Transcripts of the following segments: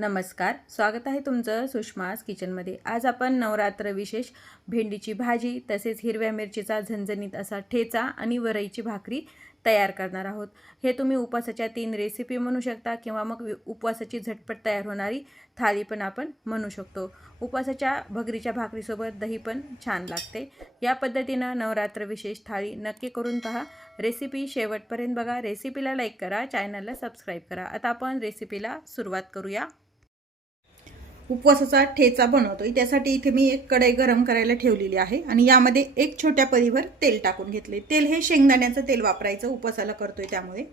नमस्कार स्वागत आहे तुमचं सुषमास किचनमध्ये. आज आपण नवरात्र विशेष भेंडीची भाजी तसेच हिरव्या मिरचीचा झणझणीत असा ठेचा आणि वरईची भाकरी तयार करणार आहोत. हे तुम्ही उपवासाच्या तीन रेसिपी म्हणू शकता किंवा मग उपवासाची झटपट तयार होणारी थाळी पण आपण म्हणू शकतो. उपवासाच्या भगरीच्या भाकरीसोबत दही पण छान लागते. या पद्धतीनं नवरात्र विशेष थाळी नक्की करून पहा. रेसिपी शेवटपर्यंत बघा. रेसिपीला लाईक करा. चॅनलला सबस्क्राईब करा. आता आपण रेसिपीला सुरुवात करूया. उपवासाचा ठेचा बनवतोय. त्यासाठी इथे मी एक कढई गरम करायला ठेवलेली आहे आणि यामध्ये एक छोट्या परीवर तेल टाकून घेतले तेल हे शेंगदाण्याचं तेल वापरायचं उपवासाला करतोय त्यामुळे.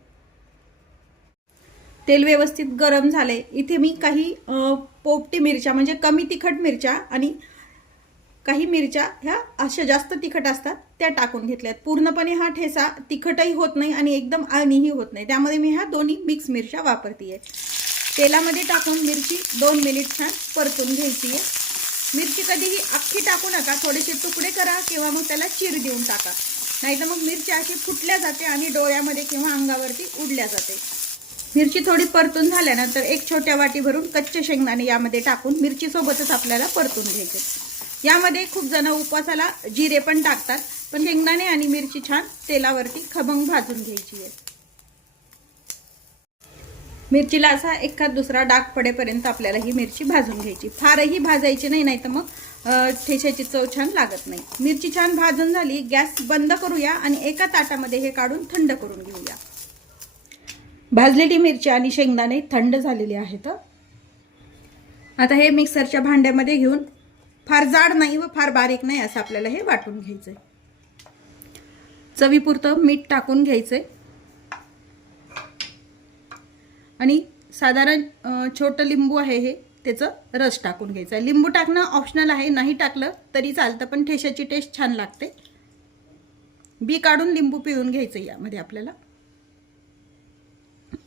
तेल व्यवस्थित गरम झाले इथे मी काही पोपटी मिरच्या म्हणजे कमी तिखट मिरच्या आणि काही मिरच्या ह्या अशा जास्त तिखट असतात त्या टाकून घेतल्यात. पूर्णपणे हा ठेसा तिखटही होत नाही आणि एकदम अळणीही होत नाही. त्यामध्ये मी ह्या दोन्ही मिक्स मिरच्या वापरते तेलामध्ये टाकून मिरची दोन मिनिट छान परतून घ्यायची आहे मिरची कधीही अख्खी टाकू नका थोडेसे तुकडे करा किंवा मग त्याला चीर देऊन टाका. नाही तर मग मिरची अशी फुटल्या जाते आणि डोळ्यामध्ये किंवा अंगावरती उडल्या जाते. मिरची थोडी परतून झाल्यानंतर एक छोट्या वाटी भरून कच्चे शेंगदाणे यामध्ये टाकून मिरचीसोबतच आपल्याला परतून घ्यायचे. यामध्ये खूप जण उपवासाला जिरे पण टाकतात पण शेंगदाणे आणि मिरची छान तेलावरती खमंग भाजून घ्यायची आहे मिरचीला असा एखाद दुसरा डाग पडेपर्यंत आपल्याला ही मिरची भाजून घ्यायची. फारही भाजायची नाही नाही तर मग ठेशाची चव छान लागत नाही. मिरची छान भाजून झाली गॅस बंद करूया आणि एका ताटामध्ये हे काढून थंड करून घेऊया. भाजलेली मिरची आणि शेंगदाणे थंड झालेले आहेत. आता हे मिक्सरच्या भांड्यामध्ये घेऊन फार जाड नाही व फार बारीक नाही असं आपल्याला हे वाटून घ्यायचं आहे चवीपुरतं मीठ टाकून घ्यायचं आहे आणि साधारण छोटं लिंबू आहे हे त्याचं रस टाकून घ्यायचं आहे. लिंबू टाकणं ऑप्शनल आहे नाही टाकलं तरी चालतं पण ठेशाची टेस्ट छान लागते. बी काढून लिंबू पिळून घ्यायचं यामध्ये आपल्याला.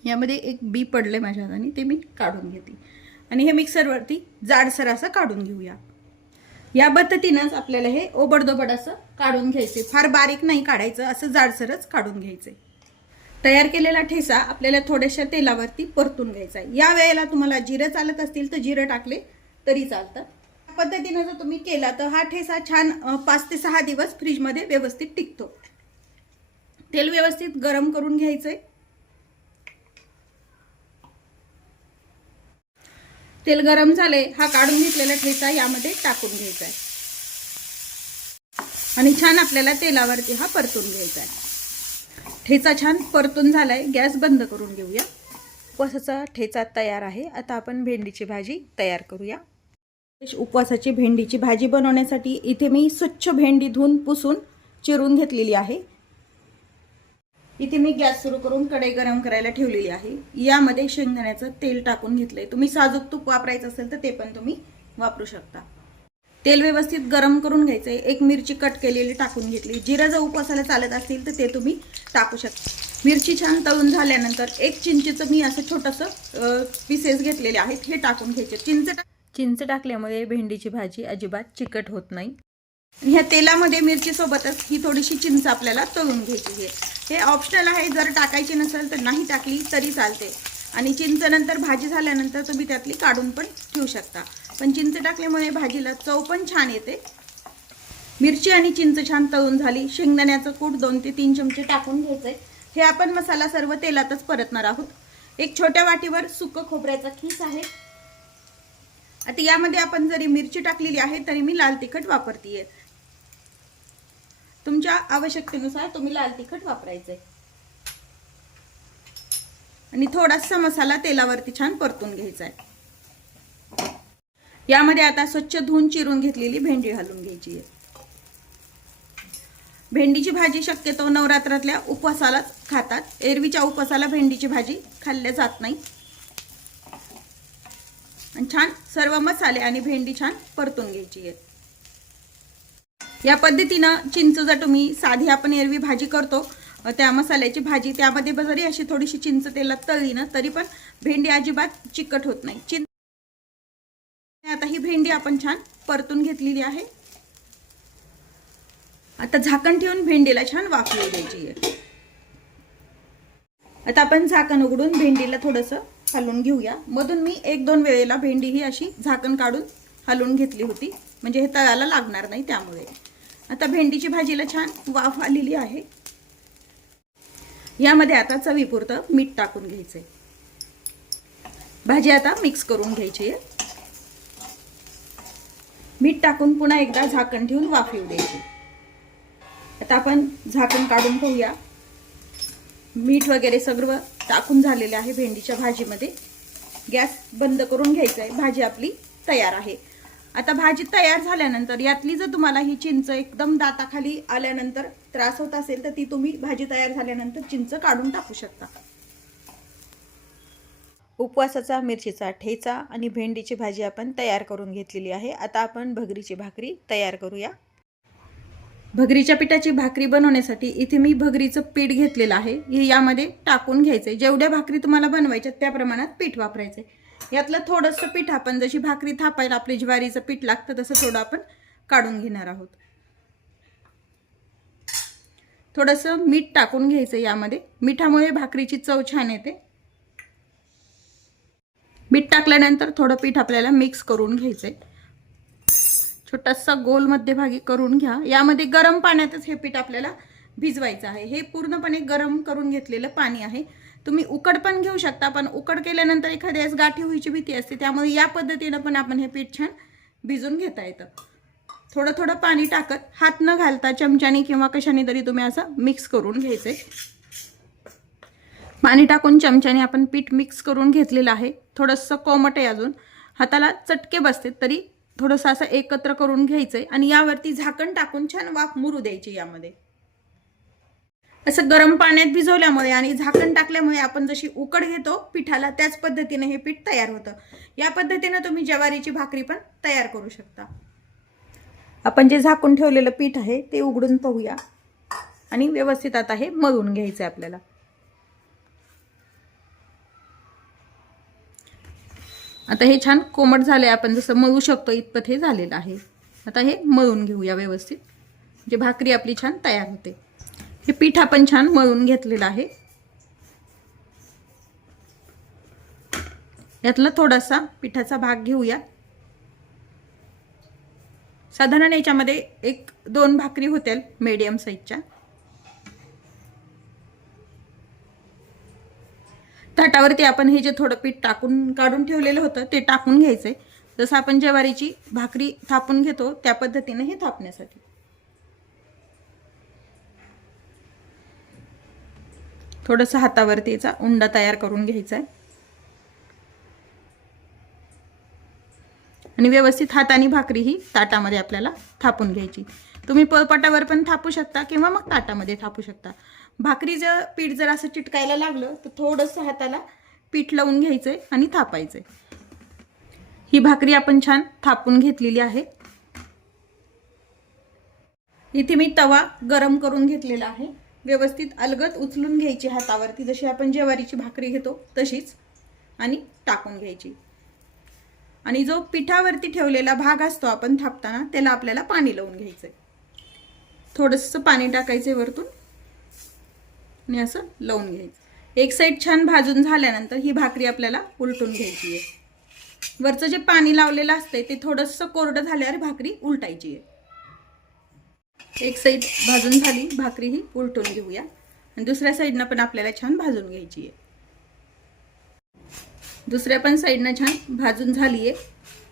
यामध्ये एक बी पडले माझ्या हाताने ते मी काढून घेते. आणि हे मिक्सरवरती जाडसर असं काढून घेऊया. या पद्धतीनंच आपल्याला हे ओबडदोबड असं काढून घ्यायचे फार बारीक नाही काढायचं असं जाडसरच काढून घ्यायचंय. तयार केलेला ठेसा आपल्याला थोड्याशा तेलावरती परतून घ्यायचा आहे. या वेळेला तुम्हाला जिरं चालत असतील तर जिरं टाकले तरी चालतं. पद्धतीनं जर तुम्ही केला तर हा ठेसा छान पाच ते सहा दिवस फ्रीजमध्ये व्यवस्थित टिकतो. तेल व्यवस्थित गरम करून घ्यायचंय. तेल गरम झाले हा काढून घेतलेला ठेचा यामध्ये टाकून घ्यायचा आहे. आणि छान आपल्याला तेलावरती हा परतून घ्यायचा आहे. ठेचा छान परतून झाला आहे गॅस बंद करून घेऊया. उपवासाचा ठेचा तयार आहे. आता आपण भेंडीची भाजी तयार करूया. उपवासाची भेंडीची भाजी बनवण्यासाठी इथे मी स्वच्छ भेंडी धुवून पुसून चिरून घेतलेली आहे. इथे मी गॅस सुरू करून कढई गरम करायला ठेवलेली आहे. यामध्ये शेंगदाण्याचं तेल टाकून घेतलंय. तुम्ही साजूक तूप वापरायचं असेल तर ते पण तुम्ही वापरू शकता. तेल व्यवस्थित गरम करून घ्यायचंय. एक मिरची कट केलेली टाकून घेतली. जिरं जर उपवासाला चालत असतील तर ते तुम्ही टाकू शकता. मिरची छान तळून झाल्यानंतर एक चिंचेचं मी असं छोटंसं पीसेस घेतलेले आहेत. हे टाकून घ्यायचे. चिंच चिंच टाकल्यामुळे भेंडीची भाजी अजिबात चिकट होत नाही. ह्या तेलामध्ये मिरची सोबतच ही थोडीशी चिंच आपल्याला तळून घ्यायची आहे. हे ऑप्शनल आहे. जर टाकायची नसेल तर नाही टाकली तरी चालते. आणि चिंच नंतर भाजी झाल्यानंतर तुम्ही त्यातली काढून पण ठेवू शकता. पण चिंच टाकल्यामुळे भाजीला चव पण छान येते. मिरची आणि चिंच छान तळून झाली. शेंगदाण्याचं कूट दोन ते तीन चमचे टाकून घ्यायचंय. हे आपण मसाला सर्व तेलातच परतणार आहोत. एक छोट्या वाटीवर सुकं खोबऱ्याचा खीस आहे. आता यामध्ये आपण जरी मिरची टाकलेली आहे तरी मी लाल तिखट वापरतीये. तुमच्या आवश्यकतेनुसार तुम्ही लाल तिखट वापरायचंय. आणि थोडासा मसाला तेलावरती छान परतून घ्यायचा आहे यामध्ये आता स्वच्छ धुवून चिरून घेतलेली भेंडी घालून घ्यायची आहे. भेंडीची भाजी शक्यतो नवरात्रातल्या उपवासालाच खातात. एरवीच्या उपवासाला भेंडीची भाजी खाल्ल्या जात नाही. आणि छान सर्व मसाले आणि भेंडी छान परतून घ्यायची आहे. या पद्धतीनं चिंच जर तुम्ही साधी आपण एरवी भाजी करतो त्या मसाल्याची भाजी त्यामध्ये जरी अशी थोडीशी चिंच तेलात तळली ना तरी पण भेंडी अजिबात चिकट होत नाही. चिंच आता ही भेंडी आपण छान परतून घेतलेली आहे. आता झाकण ठेवून भेंडीला छान वाफवू द्यायची आहे. आता आपण झाकण उघडून भेंडीला थोडंसं हलवून घेऊया. मधून मी एक दोन वेळेला भेंडी ही अशी झाकण काढून हलवून घेतली होती. म्हणजे हे तळाला लागणार नाही त्यामुळे. आता भेंडीची भाजीला छान वाफ आलेली आहे. यामध्ये आता चवीपुरतं मीठ टाकून घ्यायचंय. भाजी आता मिक्स करून घ्यायची आहे. मीठ टाकून पुन्हा एकदा झाकण ठेवून वाफ येऊ द्यायची. आता आपण झाकण काढून पाहूया मीठ वगैरे सगळं टाकून झालेले आहे भेंडीच्या भाजीमध्ये. गॅस बंद करून घ्यायचा आहे. भाजी आपली तयार आहे. आता भाजी तयार झाल्यानंतर यातली जर तुम्हाला ही चिंच एकदम दाताखाली आल्यानंतर त्रास होत असेल तर ती तुम्ही भाजी तयार झाल्यानंतर चिंच काढून टाकू शकता. उपवासाचा मिरचीचा ठेचा आणि भेंडीची भाजी आपण तयार करून घेतलेली आहे. आता आपण भगरीची भाकरी तयार करूया. भगरीच्या पिठाची भाकरी बनवण्यासाठी इथे मी भगरीचं पीठ घेतलेलं आहे. हे यामध्ये टाकून घ्यायचं आहे जेवढ्या भाकरी तुम्हाला बनवायच्या त्या प्रमाणात पीठ वापरायचं आहे यातलं थोडंसं पीठ आपण जशी भाकरी थापायला आपली ज्वारीचं पीठ लागतं तसं थोडं आपण काढून घेणार आहोत. थोडंसं मीठ टाकून घ्यायचं यामध्ये. मिठामुळे भाकरीची चव छान येते. मीठ टाकल्यानंतर थोडं पीठ आपल्याला मिक्स करून घ्यायचंय. छोटासा गोल मध्यभागी करून घ्या. यामध्ये गरम पाण्यातच हे पीठ आपल्याला भिजवायचं आहे. हे पूर्णपणे गरम करून घेतलेलं पाणी आहे. तुम्ही उकड पण घेऊ शकता पण उकड केल्यानंतर एखाद्या वेळेस गाठी व्हायची भीती असते त्यामुळे या पद्धतीनं पण आपण हे पीठ छान भिजून घेता येतं. थोडं थोडं पाणी टाकत हात न घालता चमच्याने किंवा कशाने तरी तुम्ही असं मिक्स करून घ्यायचंय. पाणी टाकून चमच्याने आपण पीठ मिक्स करून घेतलेलं आहे. थोडंसं कोमट आहे अजून. हाताला चटके बसते तरी थोडंसं असं एकत्र करून घ्यायचंय आणि यावरती झाकण टाकून छान वाफ मुरू द्यायची यामध्ये. असं गरम पाण्यात भिजवल्यामुळे आणि झाकण टाकल्यामुळे आपण जशी उकड घेतो पिठाला त्याच पद्धतीने हे पीठ तयार होतं. या पद्धतीने तुम्ही ज्वारीची भाकरी पण तयार करू शकता. आपण जे झाकून ठेवलेलं पीठ आहे ते उघडून पाहूया. आणि व्यवस्थित आता हे मळून घ्यायचं आहे आपल्याला. आता हे छान कोमट झाले आपण जसं मळू शकतो इतपत हे झालेलं आहे. आता हे मळून घेऊया व्यवस्थित. म्हणजे भाकरी आपली छान तयार होते. हे पीठ आपण छान मळून घेतलेलं आहे. यातला थोडासा पिठाचा भाग घेऊया. साधारण याच्यामध्ये एक दोन भाकरी होतील मीडियम साईजच्या ताटावरती आपण हे जे थोडं पीठ टाकून काढून ठेवलेलं होतं ते टाकून घ्यायचंय. जसं आपण ज्वारीची भाकरी थापून घेतो त्या पद्धतीने हे थापण्यासाठी. थोडंसं हातावरतीचा उंडा तयार करून घ्यायचा आहे आणि व्यवस्थित हाताने भाकरी ही ताटामध्ये आपल्याला थापून घ्यायची. तुम्ही पळपाटावर पण थापू शकता किंवा मग ताटामध्ये थापू शकता. भाकरी जर पीठ जर असं चिटकायला लागलं तर थोडंसं हाताला पीठ लावून घ्यायचंय आणि थापायचंय. ही भाकरी आपण छान थापून घेतलेली आहे. इथे मी तवा गरम करून घेतलेला आहे. व्यवस्थित अलगद उचलून घ्यायची हातावरती जशी आपण ज्वारीची भाकरी घेतो तशीच. आणि टाकून घ्यायची. आणि जो पिठावरती ठेवलेला भाग असतो आपण थापताना त्याला आपल्याला पाणी लावून घ्यायचं आहे थोडंसं पाणी टाकायचं वरतून. आणि असं लावून घ्यायचं. एक साईड छान भाजून झाल्यानंतर ही भाकरी आपल्याला उलटून घ्यायची आहे. वरचं जे पाणी लावलेलं असतंय ते थोडंसं कोरडं झाल्यावर भाकरी उलटायची आहे. एक साईड भाजून झाली भाकरी ही उलटून घेऊया. आणि दुसऱ्या साईडनं पण आपल्याला छान भाजून घ्यायची आहे. दुसऱ्या पण साईडनं छान भाजून झाली आहे.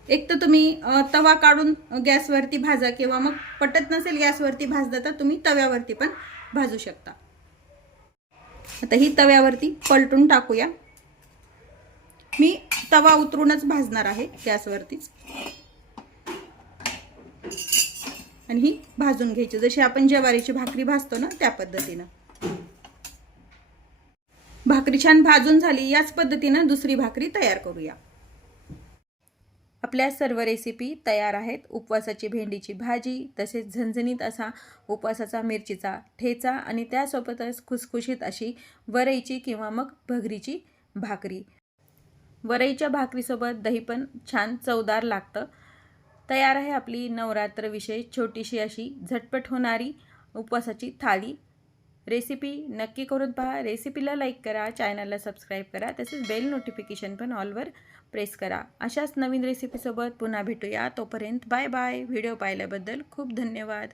एक तर तुम्ही तवा काढून गॅसवरती भाजा किंवा मग पटत नसेल गॅसवरती भाजता तर तुम्ही तव्यावरती पण भाजू शकता. आता ही तव्यावरती पलटून टाकूया. मी तवा उतरूनच भाजणार आहे गॅसवरतीच. आणि ही भाजून घ्यायची. जशी आपण ज्वारीची भाकरी भाजतो ना त्या पद्धतीनं. भाकरी छान भाजून झाली. याच पद्धतीनं दुसरी भाकरी तयार करूया. आपल्या सर्व रेसिपी तयार आहेत. उपवासाची भेंडीची भाजी तसेच झणझणीत असा उपवासाचा मिरचीचा ठेचा आणि त्यासोबतच खुसखुशीत अशी वरईची किंवा मग भगरीची भाकरी. वरईच्या भाकरीसोबत दही पण छान चवदार लागतं. तयार आहे आपली नवरात्र विशेष छोटीशी अशी झटपट होणारी उपवासाची थाळी रेसिपी नक्की करून पहा. रेसिपीला लाईक करा चॅनलला सबस्क्राईब करा. तसेच बेल नोटिफिकेशन पण ऑलवर प्रेस करा. अशाच नवीन रेसिपीसोबत पुन्हा भेटूया. तोपर्यंत बाय बाय व्हिडिओ पाहिल्याबद्दल खूप धन्यवाद.